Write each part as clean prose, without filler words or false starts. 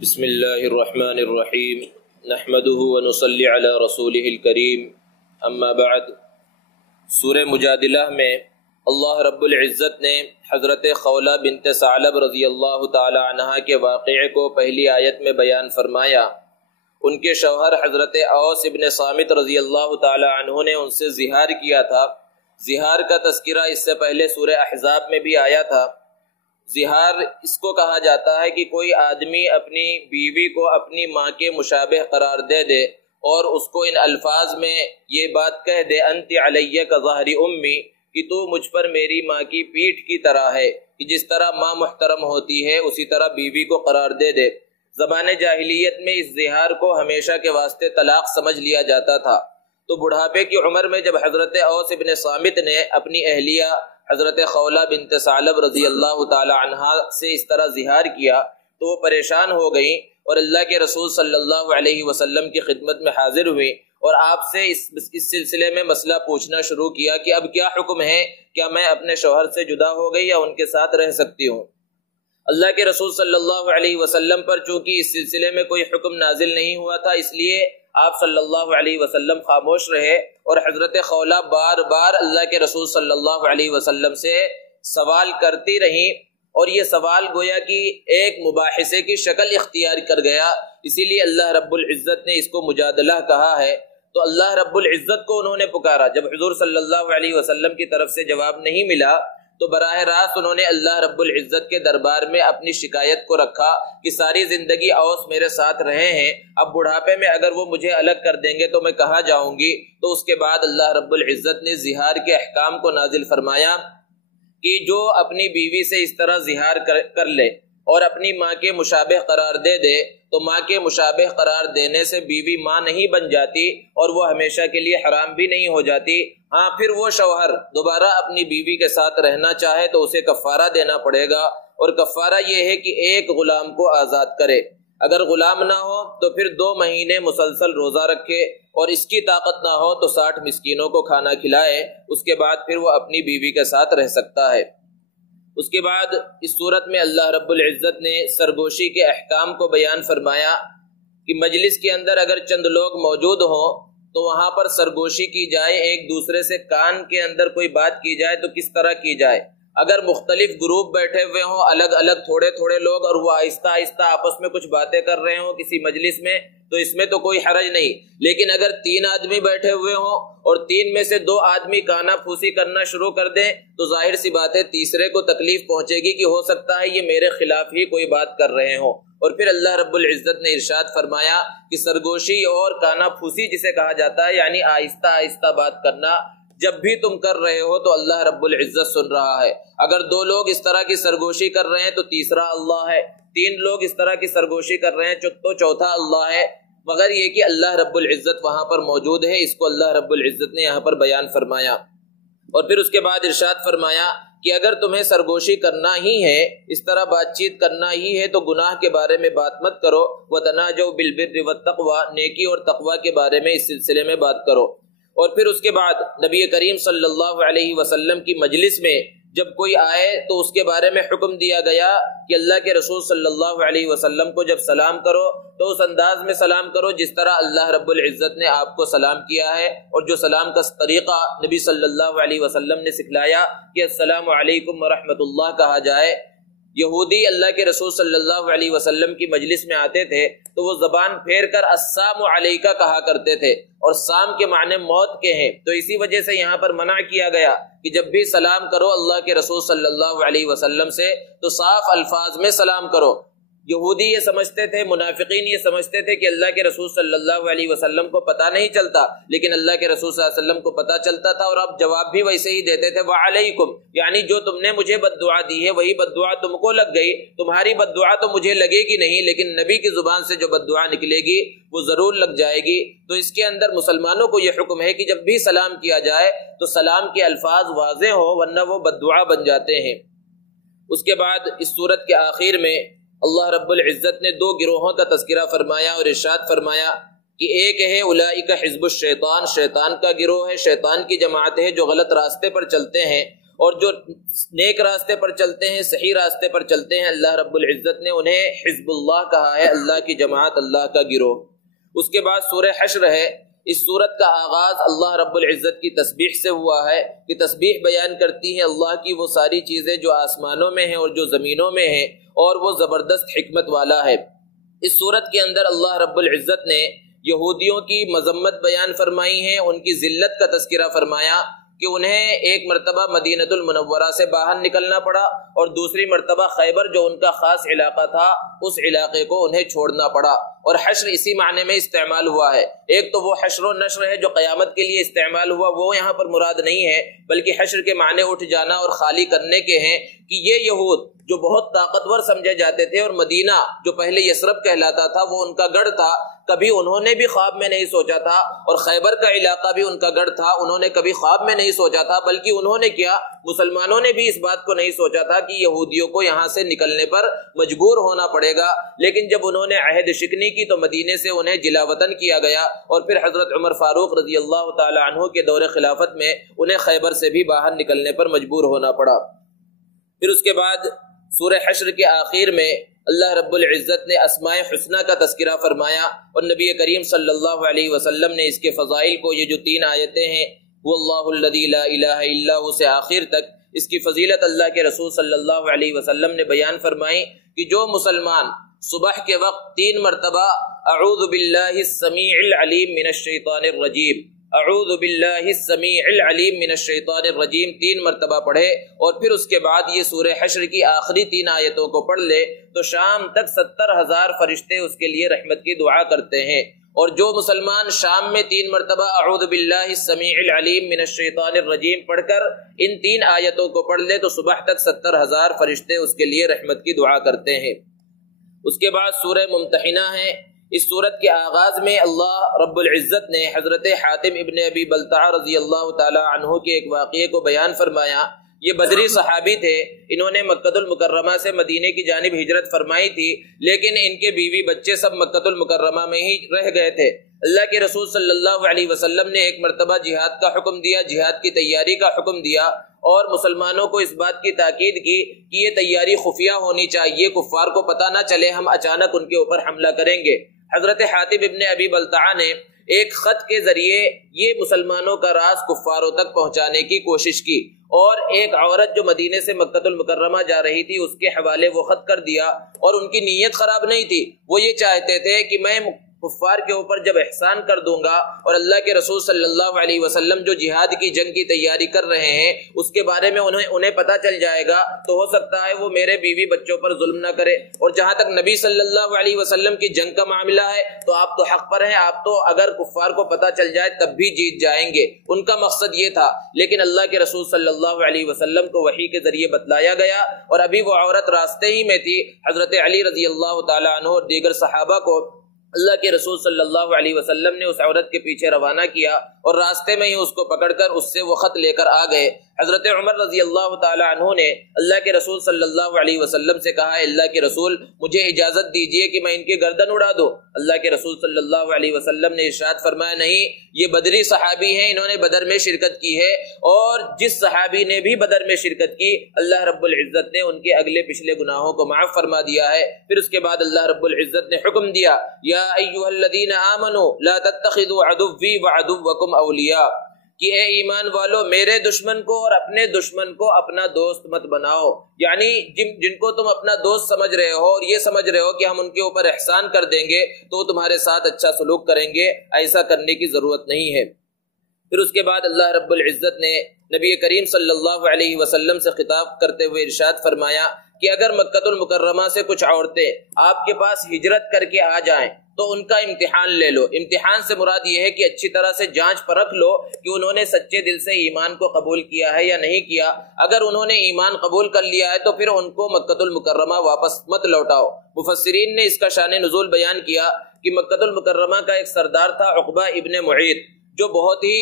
بسم اللہ الرحمن الرحیم نحمده ونصلی علی رسولہ الکریم اما بعد۔ سورہ مجادلہ میں اللہ رب العزت نے حضرت خولہ بنت ثعلب رضی اللہ تعالی عنہا کے واقعے کو پہلی آیت میں بیان فرمایا۔ ان کے شوہر حضرت اوس ابن صامت رضی اللہ تعالی عنہ نے ان سے زہار کیا تھا۔ زہار کا تذکرہ اس سے پہلے سورہ احزاب میں بھی آیا تھا۔ زہار اس کو کہا جاتا ہے کہ کوئی آدمی اپنی بیوی کو اپنی ماں کے مشابہ قرار دے دے اور اس کو ان الفاظ میں یہ بات کہہ دے انت علیہ کظہر امی، کہ تو مجھ پر میری ماں کی پیٹھ کی طرح ہے، کہ جس طرح ماں محترم ہوتی ہے اسی طرح بیوی کو قرار دے دے۔ زمانِ جاہلیت میں اس زہار کو ہمیشہ کے واسطے طلاق سمجھ لیا جاتا تھا، تو بڑھاپے کی عمر میں جب حضرت اوس ابن صامت نے اپنی اہلیہ حضرت خولہ بنت ثعلب رضی اللہ تعالی عنہا سے اس طرح زہار کیا تو وہ پریشان ہو گئیں اور اللہ کے رسول صلی اللہ علیہ وسلم کی خدمت میں حاضر ہوئیں اور آپ سے اس سلسلے میں مسئلہ پوچھنا شروع کیا کہ اب کیا حکم ہے، کیا میں اپنے شوہر سے جدا ہو گئی یا ان کے ساتھ رہ سکتی ہوں؟ اللہ کے رسول صلی اللہ علیہ وسلم پر چونکہ اس سلسلے میں کوئی حکم نازل نہیں ہوا تھا، اس لیے آپ صلی اللہ علیہ وسلم خاموش رہے اور حضرت خولہ بار بار اللہ کے رسول صلی اللہ علیہ وسلم سے سوال کرتی رہیں اور یہ سوال گویا کہ ایک مباحثے کی شکل اختیار کر گیا، اسی لیے اللہ رب العزت نے اس کو مجادلہ کہا ہے۔ تو اللہ رب العزت کو انہوں نے پکارا، جب حضور صلی اللہ علیہ وسلم کی طرف سے جواب نہیں ملا تو براہ راست انہوں نے اللہ رب العزت کے دربار میں اپنی شکایت کو رکھا کہ ساری زندگی اوس میرے ساتھ رہے ہیں، اب بڑھاپے میں اگر وہ مجھے الگ کر دیں گے تو میں کہاں جاؤں گی؟ تو اس کے بعد اللہ رب العزت نے زہار کے احکام کو نازل فرمایا کہ جو اپنی بیوی سے اس طرح زہار کر لے اور اپنی ماں کے مشابہ قرار دے دے تو ماں کے مشابہ قرار دینے سے بیوی ماں نہیں بن جاتی اور وہ ہمیشہ کے لیے حرام بھی نہیں ہو جاتی۔ ہاں، پھر وہ شوہر دوبارہ اپنی بیوی کے ساتھ رہنا چاہے تو اسے کفارہ دینا پڑے گا، اور کفارہ یہ ہے کہ ایک غلام کو آزاد کرے۔ اگر غلام نہ ہو تو پھر 2 مہینے مسلسل روزہ رکھے، اور اس کی طاقت نہ ہو تو 60 مسکینوں کو کھانا کھلائے، اس کے بعد پھر وہ اپنی بیوی کے ساتھ رہ سکتا ہے۔ اس کے بعد اس صورت میں اللہ رب العزت نے سرگوشی کے احکام کو بیان فرمایا کہ مجلس کے اندر اگر چند لوگ موجود ہوں تو وہاں پر سرگوشی کی جائے، ایک دوسرے سے کان کے اندر کوئی بات کی جائے تو کس طرح کی جائے۔ اگر مختلف گروپ بیٹھے ہوئے ہوں، الگ الگ تھوڑے تھوڑے لوگ، اور وہ آہستہ آہستہ آپس میں کچھ باتیں کر رہے ہوں کسی مجلس میں تو اس میں تو کوئی حرج نہیں، لیکن اگر 3 آدمی بیٹھے ہوئے ہوں اور 3 میں سے 2 آدمی کانا پھوسی کرنا شروع کر دیں تو ظاہر سی بات ہے تیسرے کو تکلیف پہنچے گی کہ ہو سکتا ہے یہ میرے خلاف ہی کوئی بات کر رہے ہوں۔ اور پھر اللہ رب العزت نے ارشاد فرمایا کہ سرگوشی اور کانا پھوسی جسے کہا جاتا ہے، یعنی آہستہ آہستہ بات کرنا، جب بھی تم کر رہے ہو تو اللہ رب العزت سن رہا ہے۔ اگر 2 لوگ اس طرح کی سرگوشی کر رہے ہیں تو تیسرا اللہ ہے، 3 لوگ اس طرح کی سرگوشی کر رہے ہیں تو چوتھا اللہ ہے، مگر یہ کہ اللہ رب العزت وہاں پر موجود ہے۔ اس کو اللہ رب العزت نے یہاں پر بیان فرمایا، اور پھر اس کے بعد ارشاد فرمایا کہ اگر تمہیں سرگوشی کرنا ہی ہے، اس طرح بات چیت کرنا ہی ہے تو گناہ کے بارے میں بات مت کرو، وَتَنَاجَوْا بِالْبِرِّ وَالتَّقْوَىٰ، نیکی اور تقوی کے بارے میں اس سلسلے میں بات کرو۔ اور پھر اس کے بعد نبی کریم صلی اللہ علیہ وسلم کی مجلس میں جب کوئی آئے تو اس کے بارے میں حکم دیا گیا کہ اللہ کے رسول صلی اللہ علیہ وسلم کو جب سلام کرو تو اس انداز میں سلام کرو جس طرح اللہ رب العزت نے آپ کو سلام کیا ہے، اور جو سلام کا طریقہ نبی صلی اللہ علیہ وسلم نے سکھلایا کہ السلام علیکم ورحمۃ اللہ کہا جائے۔ یہودی اللہ کے رسول صلی اللہ علیہ وسلم کی مجلس میں آتے تھے تو وہ زبان پھیر کر السلام علیکہ کہا کرتے تھے، اور سام کے معنی موت کے ہیں، تو اسی وجہ سے یہاں پر منع کیا گیا کہ جب بھی سلام کرو اللہ کے رسول صلی اللہ علیہ وسلم سے تو صاف الفاظ میں سلام کرو۔ یہودی یہ سمجھتے تھے، منافقین یہ سمجھتے تھے کہ اللہ کے رسول صلی اللہ علیہ وسلم کو پتہ نہیں چلتا، لیکن اللہ کے رسول صلی اللہ علیہ وسلم کو پتہ چلتا تھا، اور اب جواب بھی ویسے ہی دیتے تھے، وعلیکم، یعنی جو تم نے مجھے بد دعا دی ہے وہی بد دعا تم کو لگ گئی، تمہاری بد دعا تو مجھے لگے گی نہیں، لیکن نبی کی زبان سے جو بد دعا نکلے گی وہ ضرور لگ جائے گی۔ تو اس کے اندر مسلمانوں کو یہ حکم ہے کہ جب بھی سلام کیا جائے تو سلام کے الفاظ واضح ہوں، ورنہ وہ بد دعا بن جاتے ہیں۔ اس کے بعد اس سورت کے آخر میں اللہ رب العزت نے 2 گروہوں کا تذکرہ فرمایا اور ارشاد فرمایا کہ ایک ہے اولئک حزب الشیطان، شیطان کا گروہ ہے، شیطان کی جماعت ہے جو غلط راستے پر چلتے ہیں، اور جو نیک راستے پر چلتے ہیں، صحیح راستے پر چلتے ہیں، اللہ رب العزت نے انہیں حزب اللہ کہا ہے، اللہ کی جماعت، اللہ کا گروہ۔ اس کے بعد سورہ حشر ہے۔ اس سورت کا آغاز اللہ رب العزت کی تسبیح سے ہوا ہے کہ تسبیح بیان کرتی ہے اللہ کی وہ ساری چیزیں جو آسمانوں میں ہیں اور جو زمینوں میں ہیں، اور وہ زبردست حکمت والا ہے۔ اس سورت کے اندر اللہ رب العزت نے یہودیوں کی مذمت بیان فرمائی ہے، ان کی ذلت کا تذکرہ فرمایا کہ انہیں ایک مرتبہ مدینۃ المنورہ سے باہر نکلنا پڑا، اور دوسری مرتبہ خیبر جو ان کا خاص علاقہ تھا اس علاقے کو انہیں چھوڑنا پڑا۔ اور حشر اسی معنی میں استعمال ہوا ہے۔ ایک تو وہ حشر و نشر ہے جو قیامت کے لیے استعمال ہوا، وہ یہاں پر مراد نہیں ہے، بلکہ حشر کے معنی اٹھ جانا اور خالی کرنے کے ہیں کہ یہ یہود جو بہت طاقتور سمجھے جاتے تھے، اور مدینہ جو پہلے یثرب کہلاتا تھا وہ ان کا گڑھ تھا، کبھی انہوں نے بھی خواب میں نہیں سوچا تھا، اور خیبر کا علاقہ بھی ان کا گڑھ تھا، انہوں نے کبھی خواب میں نہیں سوچا تھا، بلکہ انہوں نے کیا، مسلمانوں نے بھی اس بات کو نہیں سوچا تھا کہ یہودیوں کو یہاں سے نکلنے پر مجبور ہونا پڑے گا۔ لیکن جب انہوں نے عہد شکنی کی تو مدینے سے انہیں جلا وطن کیا گیا، اور پھر حضرت عمر فاروق رضی اللہ تعالی عنہ کے دور خلافت میں انہیں خیبر سے بھی باہر نکلنے پر مجبور ہونا پڑا۔ پھر اس کے بعد سورہ حشر کے آخر میں اللہ رب العزت نے اسماء حسنہ کا تذکرہ فرمایا، اور نبی کریم صلی اللہ علیہ وسلم نے اس کے فضائل کو، یہ جو 3 آیتیں ہیں واللہ الذی لا الہ الا ہو سے آخر تک، اس کی فضیلت اللہ کے رسول صلی اللہ علیہ وسلم نے بیان فرمائی کہ جو مسلمان صبح کے وقت 3 مرتبہ اعوذ باللہ السمیع العلیم من الشیطان الرجیم، اعوذ باللہ السمیع العلیم من الشیطان الرجیم 3 مرتبہ پڑھے، اور پھر اس کے بعد یہ سورہ حشر کی آخری 3 آیتوں کو پڑھ لے تو شام تک 70,000 فرشتے اس کے لیے رحمت کی دعا کرتے ہیں۔ اور جو مسلمان شام میں 3 مرتبہ اعوذ باللہ السمیع العلیم من الشیطان الرجیم پڑھ کر ان 3 آیتوں کو پڑھ لے تو صبح تک 70,000 فرشتے اس کے لیے رحمت کی دعا کرتے ہیں۔ اس کے بعد سورہ ممتحنہ ہے۔ اس سورت کے آغاز میں اللہ رب العزت نے حضرت حاتم ابن ابی بلتعہ رضی اللہ تعالی عنہ کے ایک واقعے کو بیان فرمایا۔ یہ بدری صحابی تھے، انہوں نے مکہ المکرمہ سے مدینے کی جانب ہجرت فرمائی تھی، لیکن ان کے بیوی بچے سب مکہ المکرمہ میں ہی رہ گئے تھے۔ اللہ کے رسول صلی اللہ علیہ وسلم نے ایک مرتبہ جہاد کا حکم دیا، جہاد کی تیاری کا حکم دیا، اور مسلمانوں کو اس بات کی تاکید کی کہ یہ تیاری خفیہ ہونی چاہیے، کفار کو پتہ نہ چلے، ہم اچانک ان کے اوپر حملہ کریں گے۔ حضرت حاتم ابن ابی بلتعہ نے ایک خط کے ذریعے یہ مسلمانوں کا راز کفاروں تک پہنچانے کی کوشش کی، اور ایک عورت جو مدینے سے مکہ المکرمہ جا رہی تھی اس کے حوالے وہ خط کر دیا، اور ان کی نیت خراب نہیں تھی، وہ یہ چاہتے تھے کہ میں کفار کے اوپر جب احسان کر دوں گا اور اللہ کے رسول صلی اللہ علیہ وسلم جو جہاد کی جنگ کی تیاری کر رہے ہیں اس کے بارے میں انہیں پتہ چل جائے گا تو ہو سکتا ہے وہ میرے بیوی بچوں پر ظلم نہ کرے، اور جہاں تک نبی صلی اللہ علیہ وسلم کی جنگ کا معاملہ ہے تو آپ تو حق پر ہیں، آپ تو اگر کفار کو پتہ چل جائے تب بھی جیت جائیں گے، ان کا مقصد یہ تھا۔ لیکن اللہ کے رسول صلی اللہ علیہ وسلم کو وحی کے ذریعے بتلایا گیا، اور ابھی وہ عورت راستے ہی میں تھی، حضرت علی رضی اللہ تعالی عنہ اور دیگر صحابہ کو اللہ کے رسول صلی اللہ علیہ وسلم نے اس عورت کے پیچھے روانہ کیا، اور راستے میں ہی اس کو پکڑ کر اس سے وہ خط لے کر آ گئے۔ حضرت عمر رضی اللہ تعالی عنہ نے اللہ کے رسول صلی اللہ علیہ وسلم سے کہا، اللہ کے رسول مجھے اجازت دیجیے کہ میں ان کی گردن اڑا دوں۔ اللہ کے رسول صلی اللہ علیہ وسلم نے ارشاد فرمایا، نہیں، یہ بدری صحابی ہیں، انہوں نے بدر میں شرکت کی ہے، اور جس صحابی نے بھی بدر میں شرکت کی اللہ رب العزت نے ان کے اگلے پچھلے گناہوں کو معاف فرما دیا ہے۔ پھر اس کے بعد اللہ رب العزت نے حکم دیا، یا ایھا الذین آمنوا لا تتخذوا عدوی وعدوکم اولیاء، کہ اے ایمان والو میرے دشمن کو اور اپنے دشمن کو اپنا دوست مت بناؤ، یعنی جن کو تم اپنا دوست سمجھ رہے ہو اور یہ سمجھ رہے ہو کہ ہم ان کے اوپر احسان کر دیں گے تو تمہارے ساتھ اچھا سلوک کریں گے، ایسا کرنے کی ضرورت نہیں ہے۔ پھر اس کے بعد اللہ رب العزت نے نبی کریم صلی اللہ علیہ وسلم سے خطاب کرتے ہوئے ارشاد فرمایا کہ اگر مکہ المکرمہ سے کچھ عورتیں آپ کے پاس ہجرت کر کے آ جائیں تو ان کا امتحان لے لو۔ امتحان سے مراد یہ ہے کہ اچھی طرح سے جانچ پرکھ لو کہ انہوں نے سچے دل سے ایمان کو قبول کیا ہے یا نہیں کیا۔ اگر انہوں نے ایمان قبول کر لیا ہے تو پھر ان کو مکہ المکرمہ واپس مت لوٹاؤ۔ مفسرین نے اس کا شان نزول بیان کیا کہ مکہ المکرمہ کا ایک سردار تھا عقبہ ابن معیط، جو بہت ہی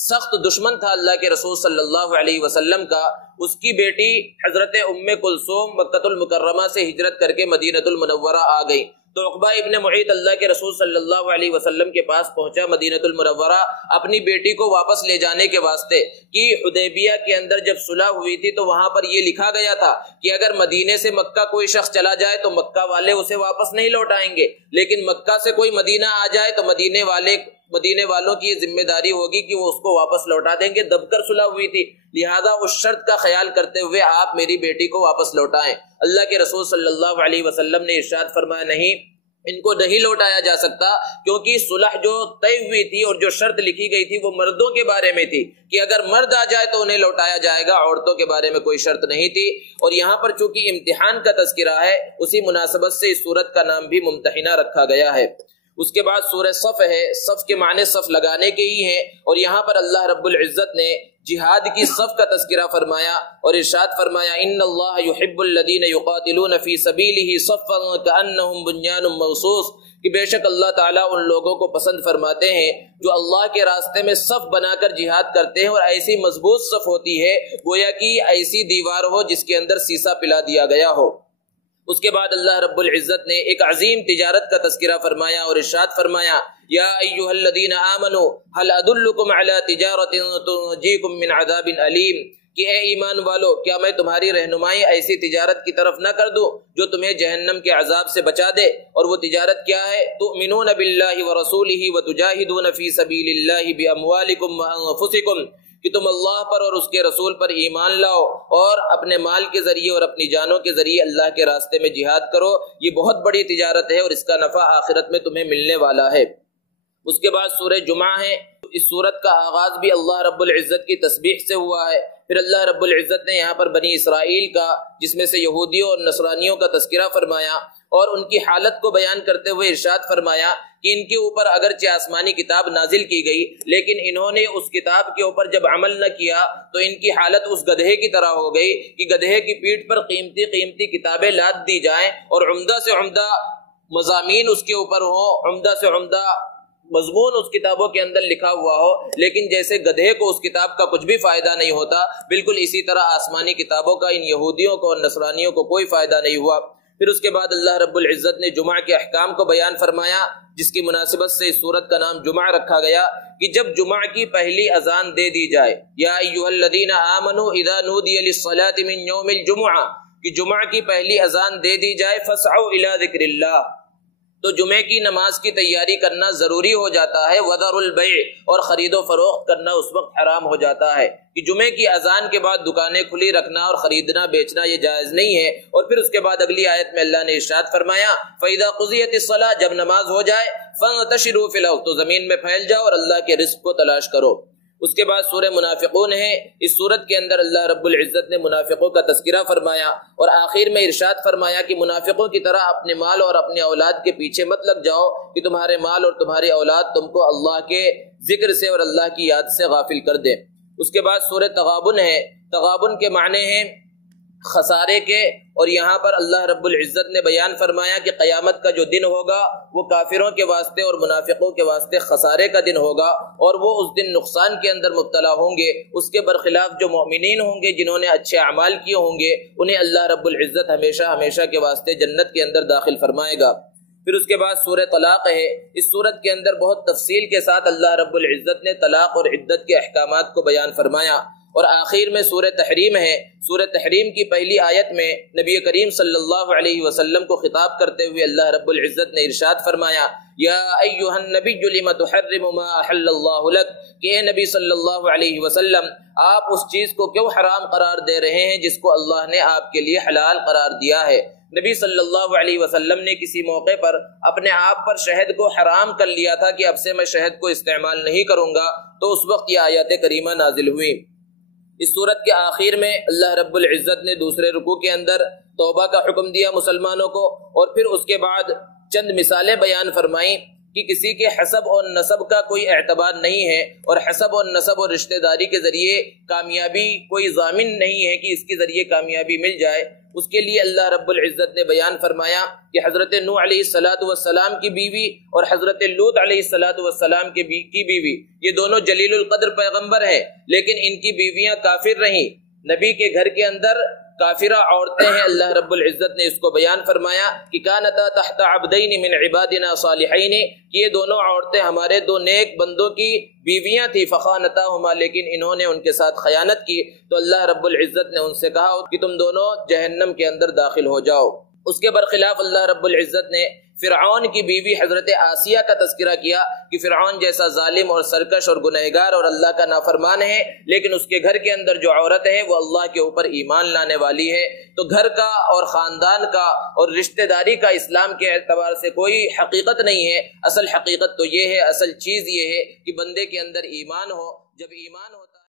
سخت دشمن تھا اللہ کے رسول صلی اللہ علیہ وسلم کا۔ اس کی بیٹی حضرت ام کلثوم مکہ المکرمہ سے ہجرت کر کے مدینہ المنورہ آ گئی، تو عقبہ ابن معیط اللہ کے رسول صلی اللہ علیہ وسلم کے پاس پہنچا مدینۃ المنورہ اپنی بیٹی کو واپس لے جانے کے واسطے کہ حدیبیہ کے اندر جب صلح ہوئی تھی تو وہاں پر یہ لکھا گیا تھا کہ اگر مدینے سے مکہ کوئی شخص چلا جائے تو مکہ والے اسے واپس نہیں لوٹائیں گے، لیکن مکہ سے کوئی مدینہ آ جائے تو مدینے والوں کی یہ ذمہ داری ہوگی کہ وہ اس کو واپس لوٹا دیں گے۔ دب کر صلح ہوئی تھی، لہذا اس شرط کا خیال کرتے ہوئے آپ میری بیٹی کو واپس لوٹائیں۔ اللہ کے رسول صلی اللہ علیہ وسلم نے ارشاد فرمایا نہیں، ان کو نہیں لوٹایا جا سکتا، کیونکہ صلح جو طے ہوئی تھی اور جو شرط لکھی گئی تھی وہ مردوں کے بارے میں تھی کہ اگر مرد آ جائے تو انہیں لوٹایا جائے گا، عورتوں کے بارے میں کوئی شرط نہیں تھی۔ اور یہاں پر چونکہ امتحان کا تذکرہ ہے، اسی مناسبت سے اس سورت کا نام بھی ممتحنہ رکھا گیا ہے۔ اس کے بعد سورہ صف ہے، صف کے معنی صف لگانے کے ہی ہیں، اور یہاں پر اللہ رب العزت نے جہاد کی صف کا تذکرہ فرمایا اور ارشاد فرمایا ان اللہ یحب الذین یقاتلون فی سبیلہ صفا کأنہم بنیان مرصوص، کہ بے شک اللہ تعالیٰ ان لوگوں کو پسند فرماتے ہیں جو اللہ کے راستے میں صف بنا کر جہاد کرتے ہیں، اور ایسی مضبوط صف ہوتی ہے گویا کہ ایسی دیوار ہو جس کے اندر سیسا پلا دیا گیا ہو۔ اس کے بعد اللہ رب العزت نے ایک عظیم تجارت کا تذکرہ فرمایا اور ارشاد فرمایا یا ایھا الذین آمنوا هل ادلکم علی تجارۃ تنجیکم من عذاب علیم، کہ اے ایمان والو کیا میں تمہاری رہنمائی ایسی تجارت کی طرف نہ کر دوں جو تمہیں جہنم کے عذاب سے بچا دے؟ اور وہ تجارت کیا ہے؟ تؤمنون باللہ ورسولہ وتجاہدون فی سبیل اللہ باموالکم وانفسکم، کہ تم اللہ پر اور اس کے رسول پر ایمان لاؤ اور اپنے مال کے ذریعے اور اپنی جانوں کے ذریعے اللہ کے راستے میں جہاد کرو۔ یہ بہت بڑی تجارت ہے اور اس کا نفع آخرت میں تمہیں ملنے والا ہے۔ اس کے بعد سورہ جمعہ ہے، اس سورت کا آغاز بھی اللہ رب العزت کی تسبیح سے ہوا ہے۔ پھر اللہ رب العزت نے یہاں پر بنی اسرائیل کا، جس میں سے یہودیوں اور نصرانیوں کا تذکرہ فرمایا اور ان کی حالت کو بیان کرتے ہوئے ارشاد فرمایا کہ ان کے اوپر اگرچہ آسمانی کتاب نازل کی گئی لیکن انہوں نے اس کتاب کے اوپر جب عمل نہ کیا تو ان کی حالت اس گدھے کی طرح ہو گئی کہ گدھے کی پیٹھ پر قیمتی قیمتی کتابیں لاد دی جائیں اور عمدہ سے عمدہ مضامین اس کے اوپر ہوں، عمدہ سے عمدہ مضمون اس کتابوں کے اندر لکھا ہوا ہو، لیکن جیسے گدھے کو اس کتاب کا کچھ بھی فائدہ نہیں ہوتا، بالکل اسی طرح آسمانی کتابوں کا ان یہودیوں کو اور نصرانیوں کو کوئی فائدہ نہیں ہوا۔ پھر اس کے بعد اللہ رب العزت نے جمعہ کے احکام کو بیان فرمایا، جس کی مناسبت سے اس سورت کا نام جمعہ رکھا گیا کہ جب جمعہ کی پہلی اذان دے دی جائے، یا ایھا الذین آمنوا اذا نودی للصلاۃ من یوم الجمعہ، کہ جمعہ کی پہلی اذان دے دی جائے فاسعوا الی ذکر اللہ، تو جمعے کی نماز کی تیاری کرنا ضروری ہو جاتا ہے۔ وذروا البیع، اور خرید و فروخت کرنا اس وقت حرام ہو جاتا ہے کہ جمعے کی اذان کے بعد دکانیں کھلی رکھنا اور خریدنا بیچنا یہ جائز نہیں ہے۔ اور پھر اس کے بعد اگلی آیت میں اللہ نے ارشاد فرمایا فَإِذَا قُضِيَتِ الصَّلَاةُ، جب نماز ہو جائے فَانتَشِرُوا فِي الْأَرْضِ، تو زمین میں پھیل جاؤ اور اللہ کے رزق کو تلاش کرو۔ اس کے بعد سورہ منافقون ہے، اس سورت کے اندر اللہ رب العزت نے منافقوں کا تذکرہ فرمایا اور آخر میں ارشاد فرمایا کہ منافقوں کی طرح اپنے مال اور اپنے اولاد کے پیچھے مت لگ جاؤ کہ تمہارے مال اور تمہاری اولاد تم کو اللہ کے ذکر سے اور اللہ کی یاد سے غافل کر دے۔ اس کے بعد سورہ تغابن ہے، تغابن کے معنی ہیں خسارے کے، اور یہاں پر اللہ رب العزت نے بیان فرمایا کہ قیامت کا جو دن ہوگا وہ کافروں کے واسطے اور منافقوں کے واسطے خسارے کا دن ہوگا، اور وہ اس دن نقصان کے اندر مبتلا ہوں گے۔ اس کے برخلاف جو مومنین ہوں گے، جنہوں نے اچھے اعمال کیے ہوں گے، انہیں اللہ رب العزت ہمیشہ ہمیشہ کے واسطے جنت کے اندر داخل فرمائے گا۔ پھر اس کے بعد سورہ طلاق ہے، اس سورت کے اندر بہت تفصیل کے ساتھ اللہ رب العزت نے طلاق اور عدت کے احکامات کو بیان فرمایا، اور آخر میں سورہ تحریم ہے۔ سورہ تحریم کی پہلی آیت میں نبی کریم صلی اللہ علیہ وسلم کو خطاب کرتے ہوئے اللہ رب العزت نے ارشاد فرمایا یا ایھا النبی لم تحرم ما احل اللہ لک، کہ اے نبی صلی اللہ علیہ وسلم آپ اس چیز کو کیوں حرام قرار دے رہے ہیں جس کو اللہ نے آپ کے لیے حلال قرار دیا ہے۔ نبی صلی اللہ علیہ وسلم نے کسی موقع پر اپنے آپ پر شہد کو حرام کر لیا تھا کہ اب سے میں شہد کو استعمال نہیں کروں گا، تو اس وقت یہ آیات کریمہ نازل ہوئی۔ اس صورت کے آخر میں اللہ رب العزت نے دوسرے رکوع کے اندر توبہ کا حکم دیا مسلمانوں کو، اور پھر اس کے بعد چند مثالیں بیان فرمائیں کہ کسی کے حسب اور نسب کا کوئی اعتبار نہیں ہے، اور حسب اور نسب اور رشتہ داری کے ذریعے کامیابی کوئی ضامن نہیں ہے کہ اس کے ذریعے کامیابی مل جائے۔ اس کے لیے اللہ رب العزت نے بیان فرمایا کہ حضرت نوح علیہ السلام کی بیوی اور حضرت لوط علیہ السلام کی بیوی، یہ دونوں جلیل القدر پیغمبر ہیں، لیکن ان کی بیویاں کافر رہیں۔ نبی کے گھر کے اندر کافرہ عورتیں ہیں، اللہ رب العزت نے اس کو بیان فرمایا کہ کانتا تحت عبدین من عبادنا صالحین، کہ یہ دونوں عورتیں ہمارے دو نیک بندوں کی بیویاں تھی، فخانتاہما، لیکن انہوں نے ان کے ساتھ خیانت کی، تو اللہ رب العزت نے ان سے کہا کہ تم دونوں جہنم کے اندر داخل ہو جاؤ۔ اس کے برخلاف اللہ رب العزت نے فرعون کی بیوی حضرت آسیہ کا تذکرہ کیا کہ فرعون جیسا ظالم اور سرکش اور گنہگار اور اللہ کا نافرمان ہے، لیکن اس کے گھر کے اندر جو عورت ہے وہ اللہ کے اوپر ایمان لانے والی ہے۔ تو گھر کا اور خاندان کا اور رشتہ داری کا اسلام کے اعتبار سے کوئی حقیقت نہیں ہے، اصل حقیقت تو یہ ہے، اصل چیز یہ ہے کہ بندے کے اندر ایمان ہو۔ جب ایمان ہو